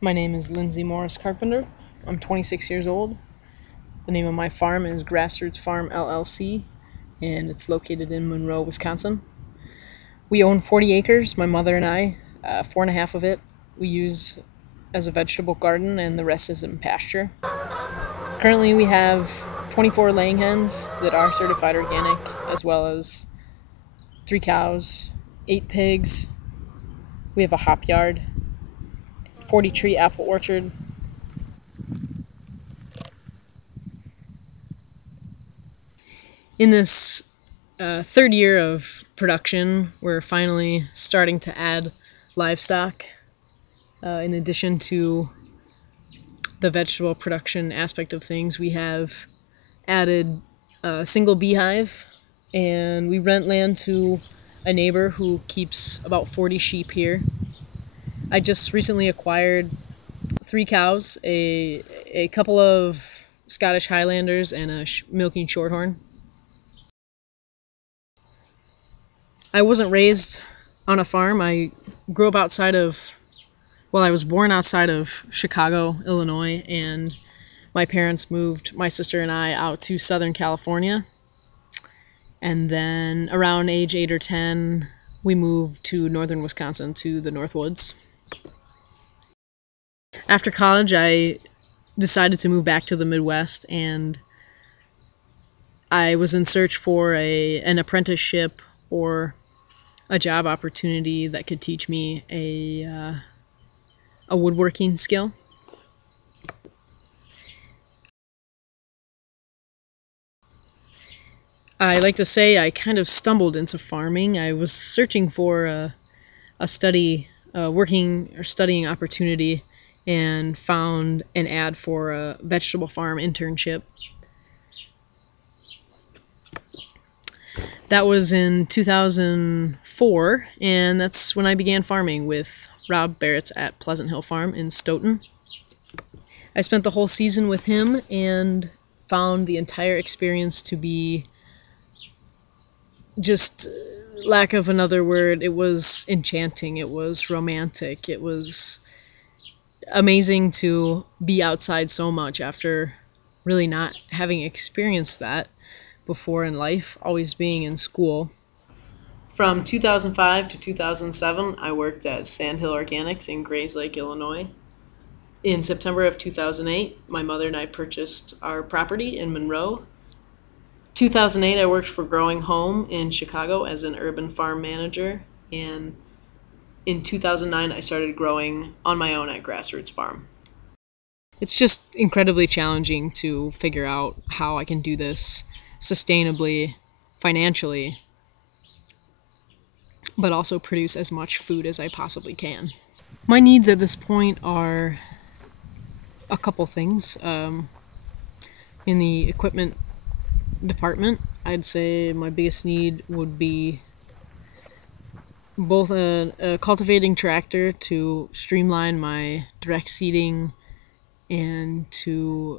My name is Lindsay Morris Carpenter. I'm 26 years old. The name of my farm is Grassroots Farm LLC, and it's located in Monroe, Wisconsin. We own 40 acres, my mother and I. 4.5 of it we use as a vegetable garden, and the rest is in pasture. Currently, we have 24 laying hens that are certified organic, as well as 3 cows, 8 pigs. We have a hop yard, 40-tree apple orchard. In this third year of production, we're finally starting to add livestock in addition to the vegetable production aspect of things. We have added a single beehive, and we rent land to a neighbor who keeps about 40 sheep here. I just recently acquired 3 cows, a couple of Scottish Highlanders, and a milking shorthorn. I wasn't raised on a farm. I grew up I was born outside of Chicago, Illinois, and my parents moved my sister and I out to Southern California. And then around age 8 or 10, we moved to northern Wisconsin, to the Northwoods. After college, I decided to move back to the Midwest, and I was in search for an apprenticeship or a job opportunity that could teach me a woodworking skill. I like to say I kind of stumbled into farming. I was searching for a studying opportunity, and found an ad for a vegetable farm internship. That was in 2004, and that's when I began farming with Rob Barrett's at Pleasant Hill Farm in Stoughton. I spent the whole season with him and found the entire experience to be, just lack of another word, it was enchanting, it was romantic, it was amazing to be outside so much after really not having experienced that before in life, always being in school. From 2005 to 2007, I worked at Sandhill Organics in Grays Lake, Illinois. In September of 2008, my mother and I purchased our property in Monroe. 2008, I worked for Growing Home in Chicago as an urban farm manager, and in 2009, I started growing on my own at Grassroots Farm. It's just incredibly challenging to figure out how I can do this sustainably, financially, but also produce as much food as I possibly can. My needs at this point are a couple things. In the equipment department, I'd say my biggest need would be both a cultivating tractor to streamline my direct seeding and to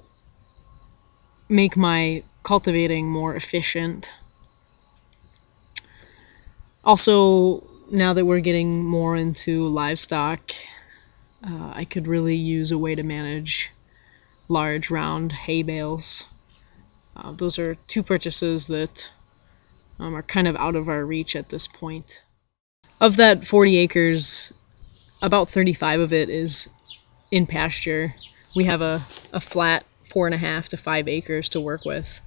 make my cultivating more efficient. Also, now that we're getting more into livestock, I could really use a way to manage large round hay bales. Those are 2 purchases that are kind of out of our reach at this point. Of that 40 acres, about 35 of it is in pasture. We have a flat 4.5 to 5 acres to work with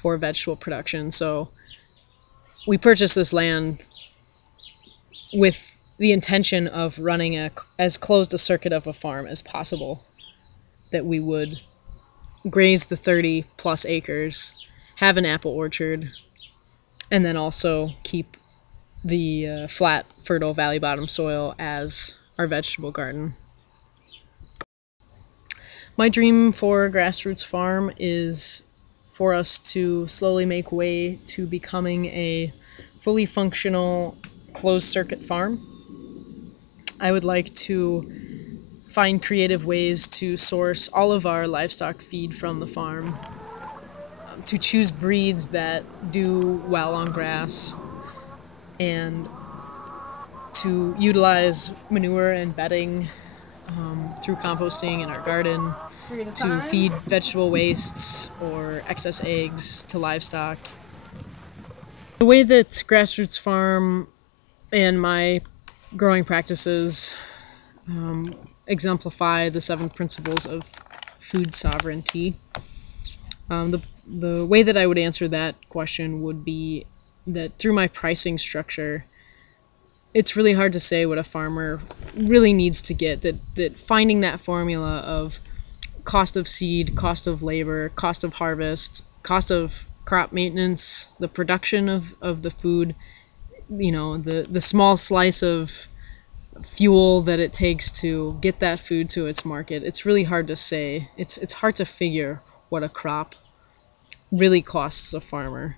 for vegetable production. So we purchased this land with the intention of running as closed a circuit of a farm as possible, that we would graze the 30 plus acres, have an apple orchard, and then also keep the flat, fertile valley bottom soil as our vegetable garden. My dream for Grassroots Farm is for us to slowly make way to becoming a fully functional closed circuit farm. I would like to find creative ways to source all of our livestock feed from the farm, to choose breeds that do well on grass, and to utilize manure and bedding through composting in our garden, to feed vegetable wastes or excess eggs to livestock. The way that Grassroots Farm and my growing practices exemplify the 7 principles of food sovereignty. The way that I would answer that question would be that through my pricing structure, it's really hard to say what a farmer really needs to get. That finding that formula of cost of seed, cost of labor, cost of harvest, cost of crop maintenance, the production of the food, the small slice of fuel that it takes to get that food to its market. It's really hard to say. It's hard to figure what a crop really costs a farmer.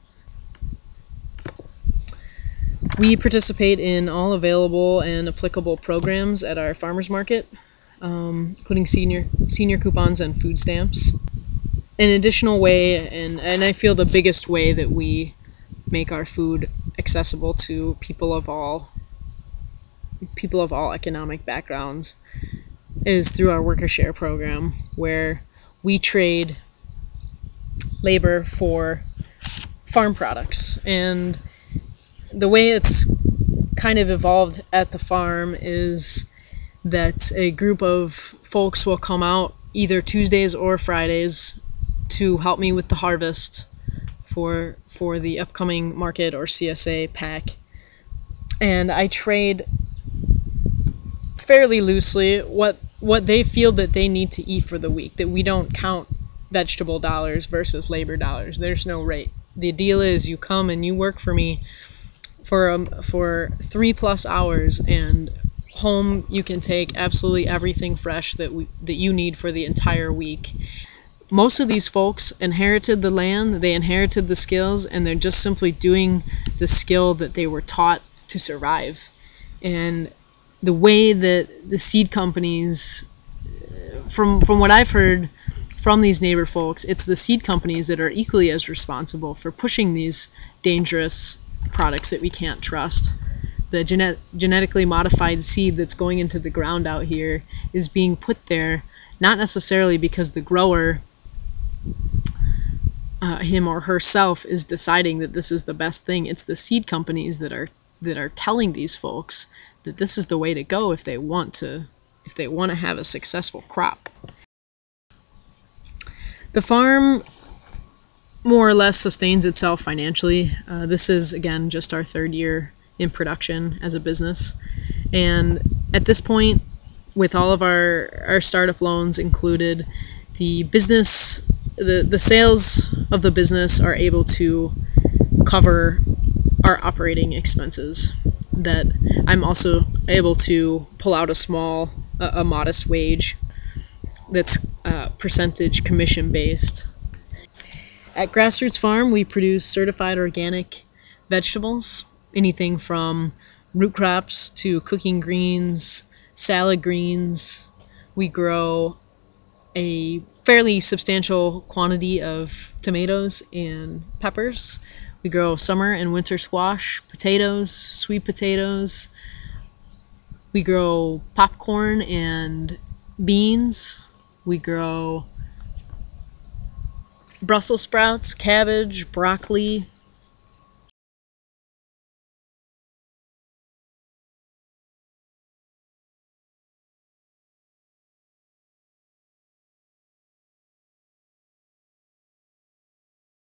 We participate in all available and applicable programs at our farmers market, including senior coupons and food stamps. An additional way, and I feel the biggest way that we make our food accessible to people of all economic backgrounds, is through our worker share program, where we trade labor for farm products. And the way it's kind of evolved at the farm is that a group of folks will come out either Tuesdays or Fridays to help me with the harvest for the upcoming market or CSA pack. And I trade fairly loosely what they feel that they need to eat for the week, that we don't count vegetable dollars versus labor dollars. There's no rate. The deal is you come and you work for me for 3+ hours, and home you can take absolutely everything fresh that you need for the entire week. Most of these folks inherited the land, they inherited the skills, and they're just simply doing the skill that they were taught to survive. And the way that the seed companies, from what I've heard from these neighbor folks, it's the seed companies that are equally as responsible for pushing these dangerous products that we can't trust. The genetically modified seed that's going into the ground out here is being put there not necessarily because the grower, him or herself, is deciding that this is the best thing. It's the seed companies that are telling these folks that this is the way to go if they want to have a successful crop. The farm more or less sustains itself financially. This is, again, just our 3rd year in production as a business. And at this point, with all of our startup loans included, the sales of the business are able to cover our operating expenses. That I'm also able to pull out a modest wage that's percentage commission based. At Grassroots Farm, we produce certified organic vegetables, anything from root crops to cooking greens, salad greens. We grow a fairly substantial quantity of tomatoes and peppers. We grow summer and winter squash, potatoes, sweet potatoes. We grow popcorn and beans. We grow Brussels sprouts, cabbage, broccoli,